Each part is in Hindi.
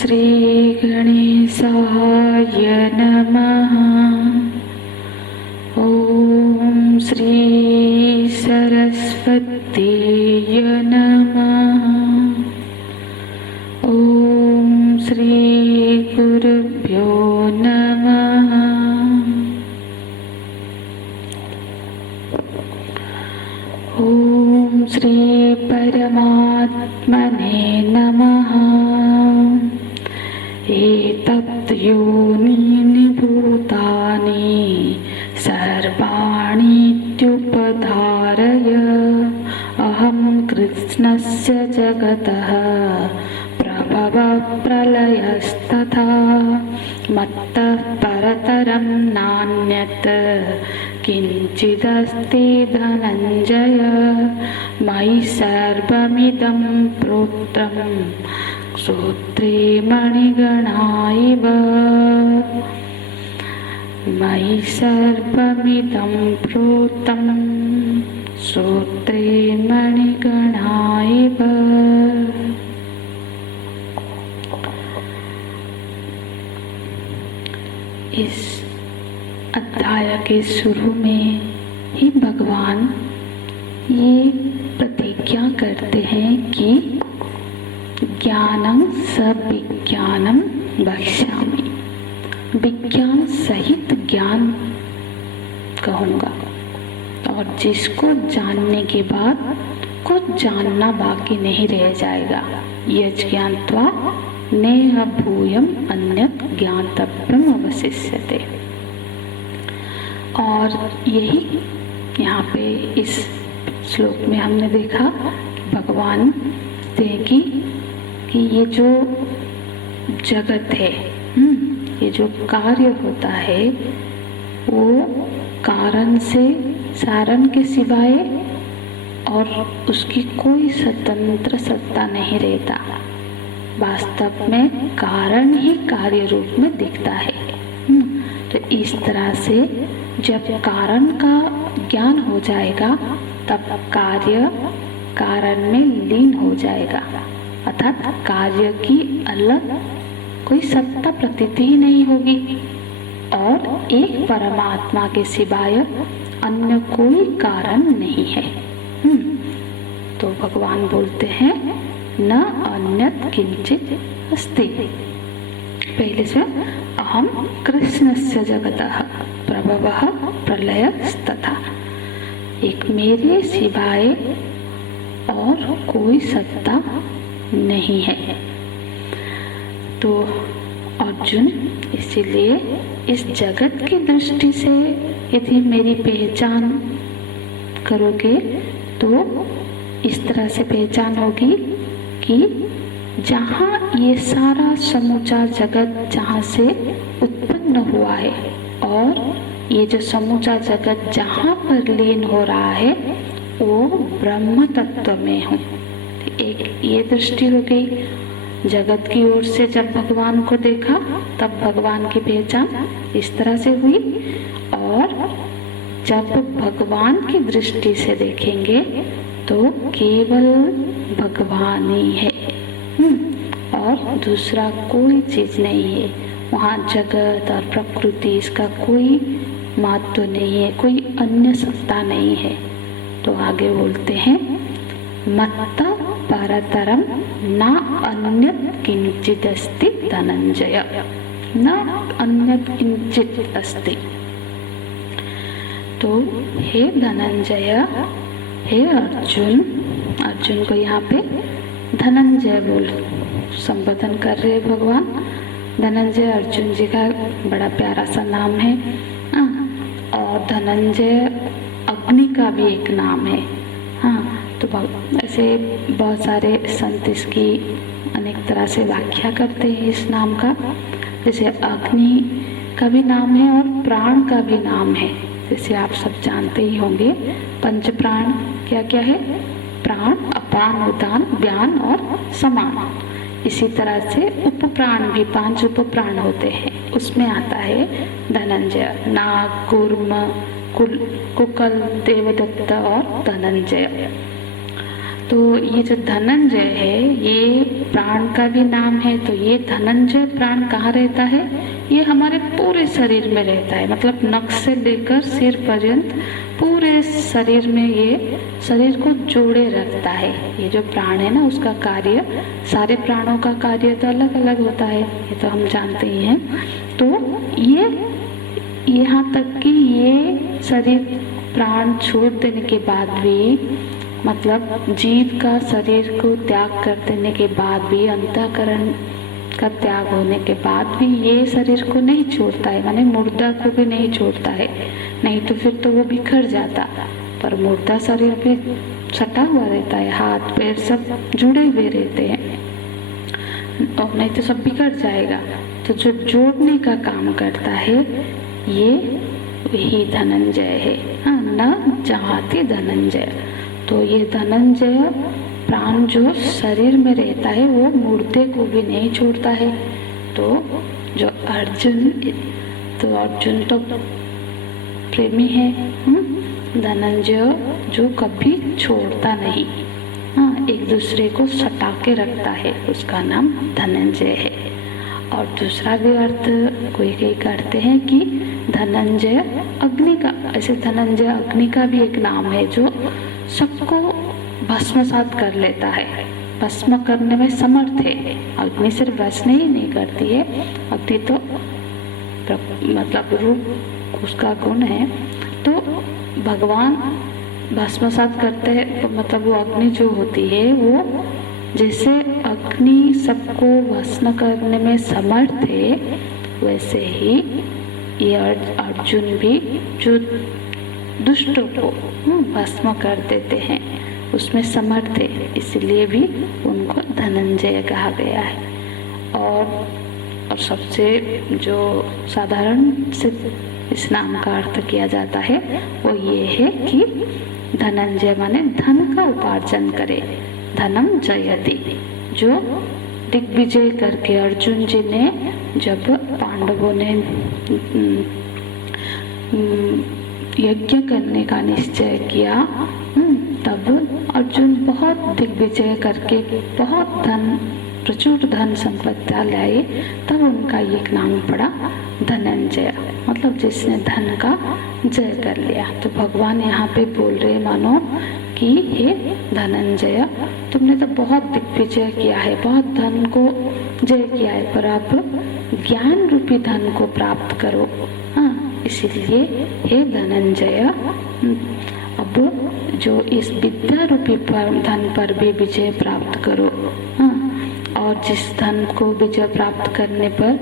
श्री गणेशाय नमः। ॐ श्री सरस्वतीय नमः। ॐ श्री गुरुभ्यो नमः। ॐ श्री परमात्मने नमः। एतत् योनीनि भूतानि सर्वाणीत्युपधारय अहं कृष्णस्य जगतः प्रभवः प्रलयस्तथा मत्तः परतरं नान्यत् किञ्चिदस्ति धनञ्जय। मयि सर्वमिदं प्रोक्तं श्रोत्रे मणिगणा इव। मयि सर्वमिदं प्रोक्तं श्रोत्रे मणिगणा इव। इस अध्याय के शुरू में ही भगवान ये प्रतिज्ञा करते हैं कि ज्ञानं सविज्ञानं वक्ष्यामि। विज्ञान सहित ज्ञान कहूँगा और जिसको जानने के बाद कुछ जानना बाकी नहीं रह जाएगा। यज्ञात्वा नेह भूयम अन्यत् ज्ञातव्यम अवशिष्यते। और यही यहाँ पे इस श्लोक में हमने देखा भगवान कि ये जो जगत है, ये जो कार्य होता है वो कारण से सारण के सिवाय और उसकी कोई स्वतंत्र सत्ता नहीं रहता। वास्तव में कारण ही कार्य रूप में दिखता है। तो इस तरह से जब कारण का ज्ञान हो जाएगा तब कार्य कारण में लीन हो जाएगा, अर्थात कार्य की अलग कोई सत्ता प्रतीत ही नहीं होगी और एक परमात्मा के सिवाय अन्य कोई कारण नहीं है। तो भगवान बोलते हैं न अन्यत् किंचित अस्ति। पहले से अहम कृष्णस्य जगतः प्रभवः प्रलयस्तथा। एक मेरे सिवाय और कोई सत्ता नहीं है। तो अर्जुन इसीलिए इस जगत की दृष्टि से यदि मेरी पहचान करोगे तो इस तरह से पहचान होगी कि जहाँ ये सारा समूचा जगत जहाँ से उत्पन्न हुआ है और ये जो समूचा जगत जहाँ पर लीन हो रहा है वो ब्रह्म तत्व में हूँ। एक ये दृष्टि हो गई। जगत की ओर से जब भगवान को देखा तब भगवान की पहचान इस तरह से हुई और जब भगवान की दृष्टि से देखेंगे तो केवल भगवान ही है और दूसरा कोई चीज नहीं है। वहाँ जगत और प्रकृति इसका कोई महत्व नहीं है, कोई अन्य सत्ता नहीं है। तो आगे बोलते हैं मत्ता परतरम न अन्यत् किंचित अस्ति धनंजय। न अन्यत् किंचित अस्ति। तो हे धनंजय, हे अर्जुन, अर्जुन को यहाँ पे धनंजय बोल संबोधन कर रहे हैं भगवान। धनंजय अर्जुन जी का बड़ा प्यारा सा नाम है। और धनंजय अग्नि का भी एक नाम है। हाँ, तो ऐसे बहुत सारे संत इसकी अनेक तरह से व्याख्या करते हैं इस नाम का। जैसे अग्नि का भी नाम है और प्राण का भी नाम है। जैसे आप सब जानते ही होंगे पंच प्राण क्या क्या है? प्राण, अपान, उदान, व्यान और समान। इसी तरह से उपप्राण भी 5 उपप्राण होते हैं। उसमें आता है धनंजय, नाग, कूर्म, कुकल, देवदत्त और धनंजय। तो ये जो धनंजय है ये प्राण का भी नाम है। तो ये धनंजय प्राण कहाँ रहता है? ये हमारे पूरे शरीर में रहता है, मतलब नख से लेकर सिर पर्यंत पूरे शरीर में ये शरीर को जोड़े रखता है। ये जो प्राण है ना, उसका कार्य, सारे प्राणों का कार्य तो अलग अलग होता है, ये तो हम जानते ही हैं। तो ये यहाँ तक कि ये शरीर प्राण छोड़ देने के बाद भी, मतलब जीव का शरीर को त्याग कर देने के बाद भी, अंतःकरण का त्याग होने के बाद भी ये शरीर को नहीं छोड़ता है, माने मुर्दा को भी नहीं छोड़ता है। नहीं तो फिर तो वो बिखर जाता, पर मुर्दा शरीर पे सटा हुआ रहता है, हाथ पैर सब जुड़े हुए रहते हैं, और नहीं तो सब बिखर जाएगा। तो जो जोड़ने का काम करता है ये ही धनंजय है। हाँ, न जहाती धनंजय। तो ये धनंजय प्राण जो शरीर में रहता है वो मुर्दे को भी नहीं छोड़ता है। तो जो अर्जुन, तो अर्जुन तो प्रेमी है, धनंजय जो कभी छोड़ता नहीं, हाँ, एक दूसरे को सटा के रखता है, उसका नाम धनंजय है। और दूसरा भी अर्थ कोई करते हैं कि धनंजय अग्नि का, ऐसे धनंजय अग्नि का भी एक नाम है जो सबको भस्मसात कर लेता है, भस्म करने में समर्थ है। अग्नि सिर्फ भस्म ही नहीं करती है, अग्नि तो मतलब रूप उसका गुण है। तो भगवान भस्मसात करते हैं, मतलब वो अग्नि जो होती है वो, जैसे अग्नि सबको भस्म करने में समर्थ है, वैसे ही ये अर्जुन भी जो दुष्टों को भस्म कर देते हैं उसमें समर्थ है, इसलिए भी उनको धनंजय कहा गया है। और सबसे जो साधारण से इस नाम का अर्थ किया जाता है वो ये है कि धनंजय माने धन का उपार्जन करे, धनम जयति। जो दिग्विजय करके अर्जुन जी ने, जब पांडवों ने यज्ञ करने का निश्चय किया, तब अर्जुन बहुत दिग्विजय करके बहुत धन, प्रचुर धन संपत्ति लाए, तब उनका एक नाम पड़ा धनंजय, मतलब जिसने धन का जय कर लिया। तो भगवान यहाँ पे बोल रहे मानो कि हे धनंजय, तुमने तो बहुत दिग्विजय किया है, बहुत धन को जय किया है, पर अब ज्ञान रूपी धन को प्राप्त करो। हाँ, इसीलिए हे धनंजय, अब जो इस विद्या रूपी धन पर भी विजय प्राप्त करो। हाँ, और जिस धन को विजय प्राप्त करने पर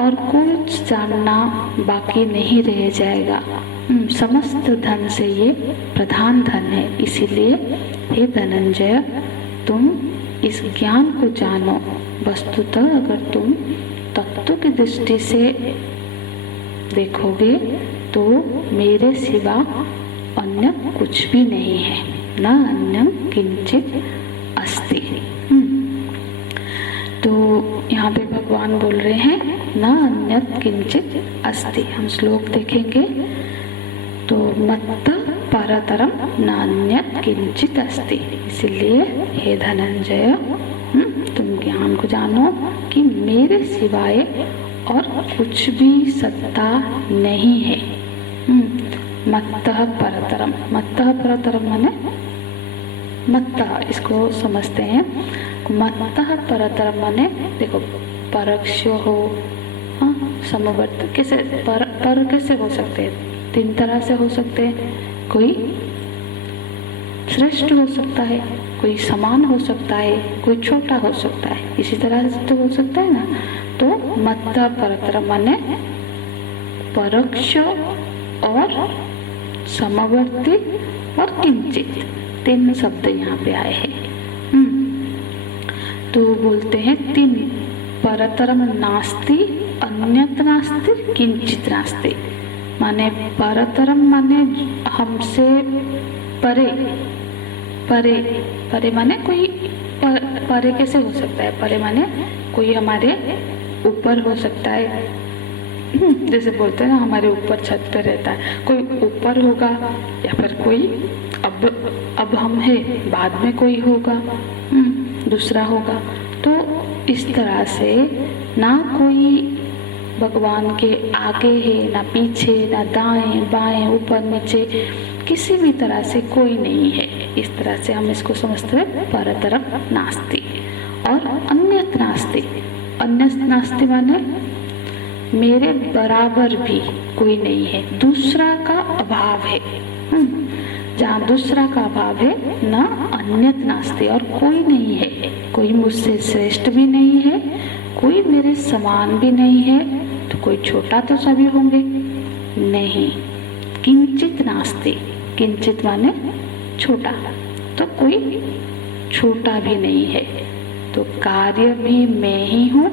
और कुछ जानना बाकी नहीं रह जाएगा, समस्त धन से ये प्रधान धन है। इसीलिए हे धनंजय, तुम इस ज्ञान को जानो। वस्तुतः अगर तुम तत्व की दृष्टि से देखोगे तो मेरे सिवा अन्य कुछ भी नहीं है, न अन्यम किंचित अस्ति। तो यहाँ पे भगवान बोल रहे हैं न अन्यत किंचित अस्ति। हम श्लोक देखेंगे तो मत्त परतरम नान्यत किंचित अस्ति। इसलिए हे धनंजय, तुम ज्ञान को जानो कि मेरे सिवाय और कुछ भी सत्ता नहीं है। मत्तः परतरम, मत्तः परतरम माने मत्तः, इसको समझते हैं। मत्तः परतरम माने देखो, परोक्ष हो, हाँ, समवर्ती, कैसे पर कैसे हो सकते हैं? तीन तरह से हो सकते हैं। कोई श्रेष्ठ हो सकता है, कोई समान हो सकता है, कोई छोटा हो सकता है, इसी तरह से तो हो सकता है ना। तो मत्तः परतरम माने परोक्ष और समवर्ती और किंचित, तीन शब्द यहाँ पे आए हैं। तो बोलते हैं तीन, परतरम नास्ति, अन्यत नास्ति, किंचित नास्ति। माने परतरम माने हमसे परे, परे, परे माने कोई परे कैसे हो सकता है? परे माने कोई हमारे ऊपर हो सकता है, जैसे बोलते हैं ना हमारे ऊपर छत पे रहता है, कोई ऊपर होगा, या फिर कोई अब हम है, बाद में कोई होगा, दूसरा होगा। तो इस तरह से ना कोई भगवान के आगे है, ना पीछे, ना दाएं बाएं, ऊपर नीचे, किसी भी तरह से कोई नहीं है। इस तरह से हम इसको समझते हैं परतरम नास्ति। और अन्यत नास्ति, अन्यत नास्ति माने मेरे बराबर भी कोई नहीं है, दूसरा का अभाव है। जहाँ दूसरा का अभाव है ना अन्यत नास्ति, और कोई नहीं है, कोई मुझसे श्रेष्ठ भी नहीं है, कोई मेरे समान भी नहीं है, तो कोई छोटा तो सभी होंगे नहीं। किंचित नास्ति, किंचित माने छोटा, तो कोई छोटा भी नहीं है। तो कार्य भी मैं ही हूँ,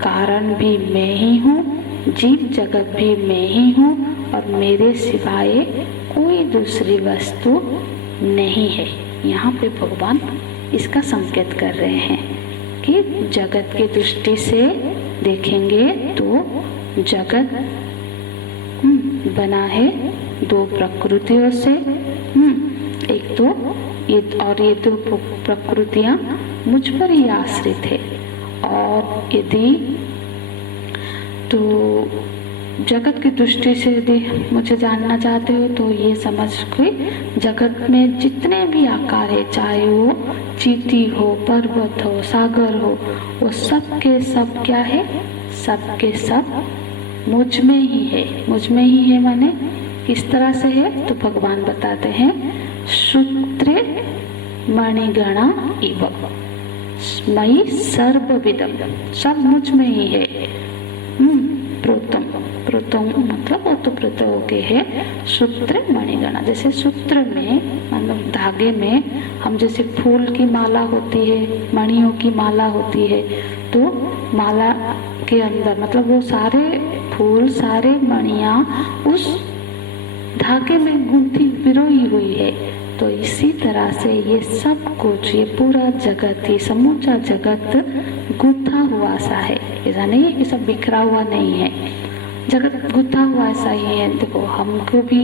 कारण भी मैं ही हूँ, जीव जगत भी मैं ही हूँ, और मेरे सिवाय कोई दूसरी वस्तु नहीं है। यहाँ पे भगवान इसका संकेत कर रहे हैं कि जगत की दृष्टि से देखेंगे तो जगत बना है दो प्रकृतियों से। एक तो ये दो प्रकृतियां मुझ पर ही आश्रित है। और यदि तो जगत की दृष्टि से यदि मुझे जानना चाहते हो तो ये समझ के जगत में जितने भी आकार है, चाहे वो चींटी हो, पर्वत हो, सागर हो, वो सब के सब क्या है, सब के सब मुझ में ही है। मुझ में ही है माने किस तरह से है, तो भगवान बताते हैं सूत्रे मणिगणा इव मयि सर्वविदम, सब मुझ में ही है। प्रोतम, प्रोतम मतलब वो तो प्रोत के है सूत्र मणिगणा। जैसे सूत्र में मतलब धागे में हम जैसे फूल की माला होती है, मणियों की माला होती है, तो माला के अंदर मतलब वो सारे फूल, सारे मणियाँ उस धागे में गुंथी पिरोई हुई है। तो इसी तरह से ये सब कुछ, ये पूरा जगत, ये समूचा जगत गुंथा हुआ सा है। ऐसा नहीं है कि सब बिखरा हुआ नहीं है, जगत गुंथा हुआ ऐसा ही है। देखो हमको भी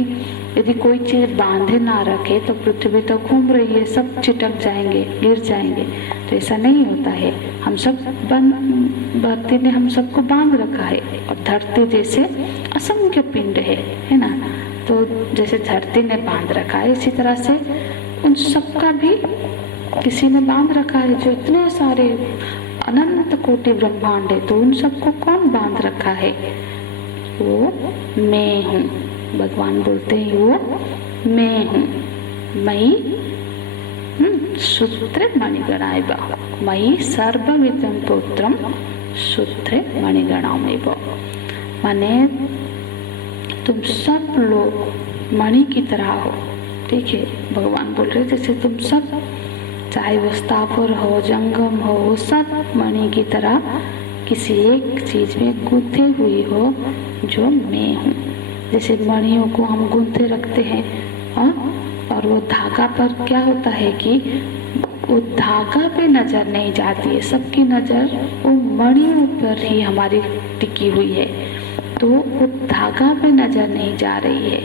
यदि कोई चीज बांधे ना रखे तो पृथ्वी तो घूम रही है, सब चिटक जाएंगे, गिर जाएंगे। तो ऐसा नहीं होता है, हम सब धरती ने हम सबको बांध रखा है। और धरती जैसे असंख्य पिंड है ना, तो जैसे धरती ने बांध रखा है, इसी तरह से उन सबका भी किसी ने बांध रखा है। जो इतने सारे अनंत कोटि ब्रह्मांड है, तो उन सबको कौन बांध रखा है, वो मैं हूँ। भगवान बोलते हैं वो मैं हूँ। मयि सूत्रे मणिगणाइव मयि सर्वविदं पुत्रम सूत्रे मणिगणाइव, माने तुम सब लोग मणि की तरह हो। ठीक है, भगवान बोल रहे जैसे तुम सब, चाहे वो स्थावर हो, जंगम हो, वो सब मणि की तरह किसी एक चीज में गूंथे हुई हो, जो मैं हूँ। जैसे मणियों को हम गूंथे रखते हैं, और वो धागा पर क्या होता है कि वो धागा पे नजर नहीं जाती है, सबकी नजर वो मणियों पर ही हमारी टिकी हुई है, तो वो धागा पे नजर नहीं जा रही है।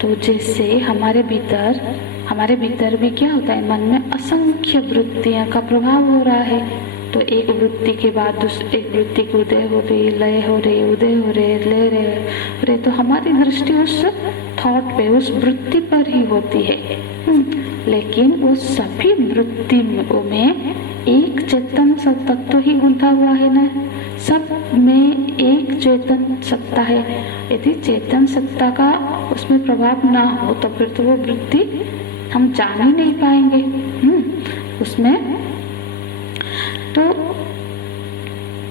तो जैसे हमारे भीतर भी क्या होता है, मन में असंख्य वृत्तियां का प्रभाव हो रहा है। तो एक वृत्ति के बाद एक वृत्ति की उदय हो रही, लय हो रही, उदय हो रहे, ले रहे, तो हमारी दृष्टि उस थॉट पे, उस वृत्ति पर ही होती है। लेकिन वो सभी वृत्ति में एक चेतन तत्व ही गुंथा हुआ है ना, सब में एक चेतन सत्ता है। यदि चेतन सत्ता का उसमें प्रभाव ना हो तो फिर तो वो वृत्ति हम जान ही नहीं पाएंगे उसमें। तो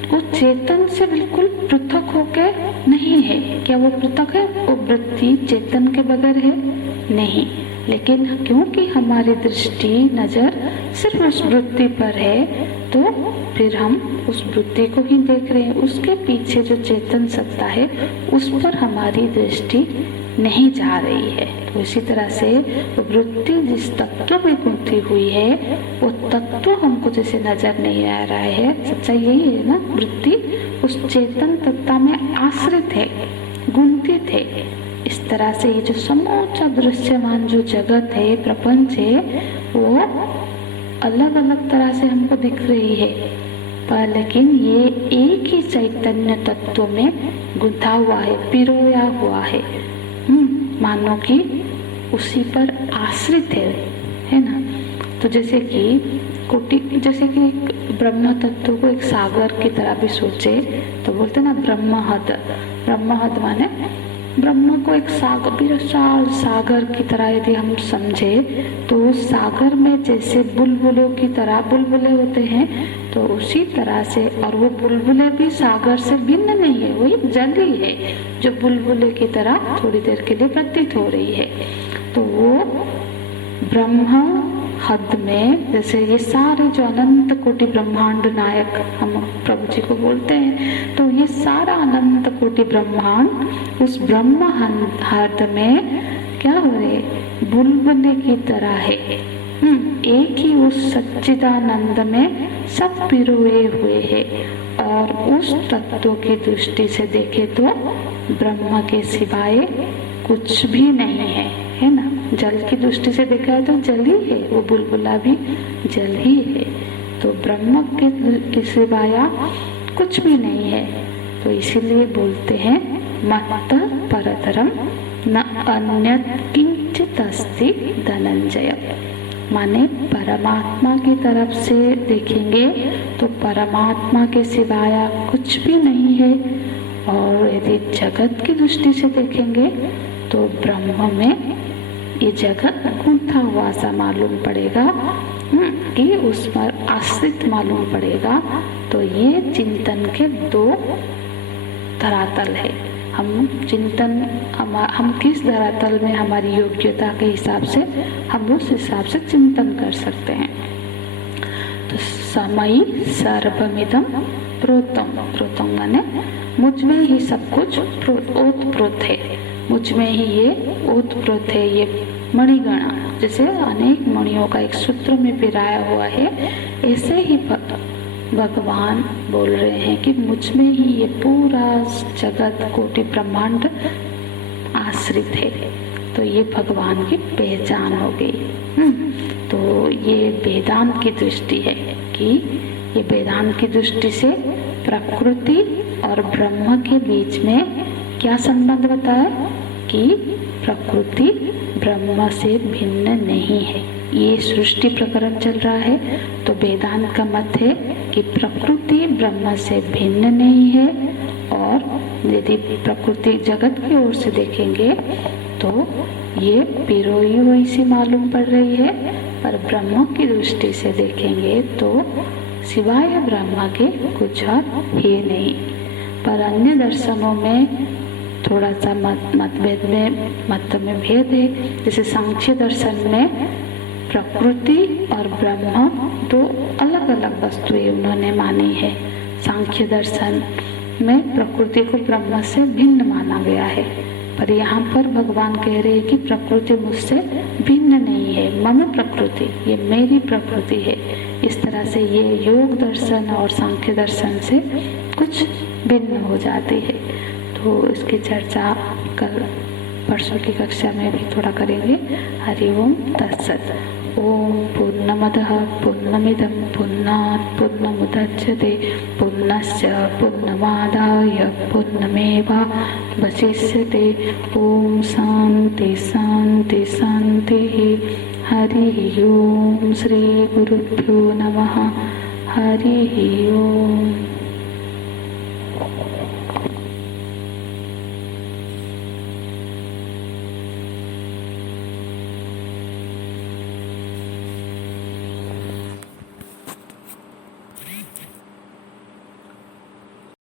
वो चेतन से बिल्कुल पृथक होके नहीं है। क्या वो पृथक है? वो वृत्ति चेतन के बगैर है नहीं, लेकिन क्योंकि हमारी दृष्टि नजर सिर्फ उस वृत्ति पर है, तो फिर हम उस वृत्ति को ही देख रहे हैं। उसके पीछे जो चेतन सत्ता है उस पर हमारी दृष्टि नहीं जा रही है। तो इसी तरह से वृत्ति जिस तत्व में गुंथी हुई है, वो तत्व हमको जैसे नजर नहीं आ रहा है। सच्चाई यही है ना, वृत्ति उस चेतन तत्व में आश्रित है, गुंथित है। इस तरह से ये जो समूचा दृश्यमान जो जगत है, प्रपंच है, वो अलग अलग तरह से हमको दिख रही है, पर लेकिन ये एक ही चैतन्य तत्व में गुंथा हुआ है, पिरोया हुआ है। मानो कि उसी पर आश्रित है ना। तो जैसे कि ब्रह्म तत्व को एक सागर की तरह भी सोचे तो बोलते ना ब्रह्महद माने ब्रह्म को एक सागर, विशाल सागर की तरह यदि हम समझे तो उस सागर में जैसे बुलबुलों की तरह बुलबुले होते हैं, तो उसी तरह से, और वो बुलबुले भी सागर से भिन्न नहीं है, वही जल ही है जो बुलबुले की तरह थोड़ी देर के लिए प्रतीत हो रही है। तो वो ब्रह्म हद में, जैसे ये सारे जो अनंत कोटि ब्रह्मांड नायक हम प्रभु जी को बोलते हैं, तो ये सारा अनंत कोटि ब्रह्मांड उस ब्रह्म हद में क्या हो रहे, बुलबुले की तरह है। एक ही उस सच्चिदानंद में सब पिरोए हुए है, और उस तत्व की दृष्टि से देखे तो ब्रह्म के सिवाय कुछ भी नहीं है ना। जल की दृष्टि से देखा है तो जल ही है, वो बुलबुला भी जल ही है। तो ब्रह्म के सिवाय कुछ भी नहीं है। तो इसीलिए बोलते हैं मत्त परतरम न अन्यत् किंचित अस्ति धनंजय। माने परमात्मा की तरफ से देखेंगे तो परमात्मा के सिवाय कुछ भी नहीं है, और यदि जगत की दृष्टि से देखेंगे तो ब्रह्म में ये जगत गूंथा हुआ सा मालूम पड़ेगा, कि उस पर आश्रित मालूम पड़ेगा। तो ये चिंतन के दो धरातल है। हम किस धरातल में हमारी योग्यता के हिसाब से हम उस हिसाब से चिंतन कर सकते हैं। तो समयी सर्वमिदं प्रोतम माने मुझ में ही सब कुछ ओतप्रोत है, मुझ में ही ये ओतप्रोत है। ये मणिगणा जैसे अनेक मणियों का एक सूत्र में पिराया हुआ है, ऐसे ही भगवान बोल रहे हैं कि मुझ में ही ये पूरा जगत कोटि ब्रह्मांड आश्रित है। तो ये भगवान की पहचान हो गई। तो ये वेदांत की दृष्टि है कि ये वेदांत की दृष्टि से प्रकृति और ब्रह्म के बीच में क्या संबंध बताया कि प्रकृति ब्रह्म से भिन्न नहीं है। ये सृष्टि प्रकरण चल रहा है, तो वेदांत का मत है कि प्रकृति ब्रह्म से भिन्न नहीं है, और यदि प्रकृति जगत की ओर से देखेंगे तो ये पिरोई हुई सी मालूम पड़ रही है, पर ब्रह्म की दृष्टि से देखेंगे तो सिवाय ब्रह्म के कुछ और है नहीं। पर अन्य दर्शनों में थोड़ा सा मत में भेद है। जैसे सांख्य दर्शन में प्रकृति और ब्रह्म दो अलग अलग वस्तुएं उन्होंने मानी है। सांख्य दर्शन में प्रकृति को ब्रह्म से भिन्न माना गया है, पर यहाँ पर भगवान कह रहे हैं कि प्रकृति मुझसे भिन्न नहीं है, मम प्रकृति, ये मेरी प्रकृति है। इस तरह से ये योग दर्शन और सांख्य दर्शन से कुछ भिन्न हो जाती है। तो इसकी चर्चा कल परसों की कक्षा में भी थोड़ा करेंगे। हरि ओम तत्सत। ओम पूर्णमदः पूर्णमिदं पूर्णात् पूर्णमुदच्यते पूर्णस्य पूर्णमादाय पूर्णमेवावशिष्यते। ओम शांति शांति शांति। हरि ओम। श्री गुरुभ्यो नमः। हरि ओम।